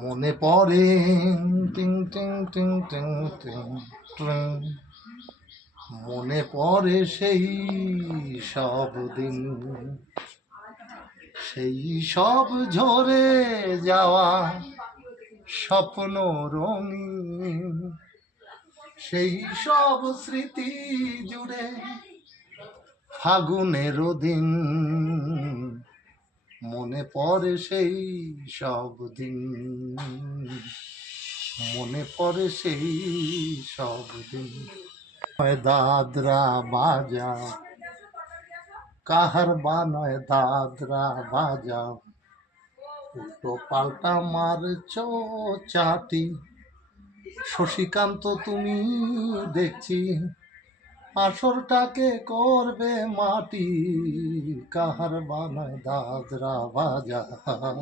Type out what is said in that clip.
মনে পড়ে টিং টিং টিং টিং টিং টিং, মনে পড়ে সেই সব দিন, সেই সব ঝরে যাওয়া স্বপ্ন রঙিন, সেই সব স্মৃতি জুড়ে ফাগুনের দিন। মনে পড়ে সেই সব দিন, মনে পড়ে সেই সব দিন। দাদরা বাজাও, কাহার বানায় দাদরা বাজাও, উল্টো পাল্টা মারছো চাটি। শশীকান্ত তুমি দেখছি আসরটাকে করবে মাটি, কাহার বানায় দাদরা বাজাও।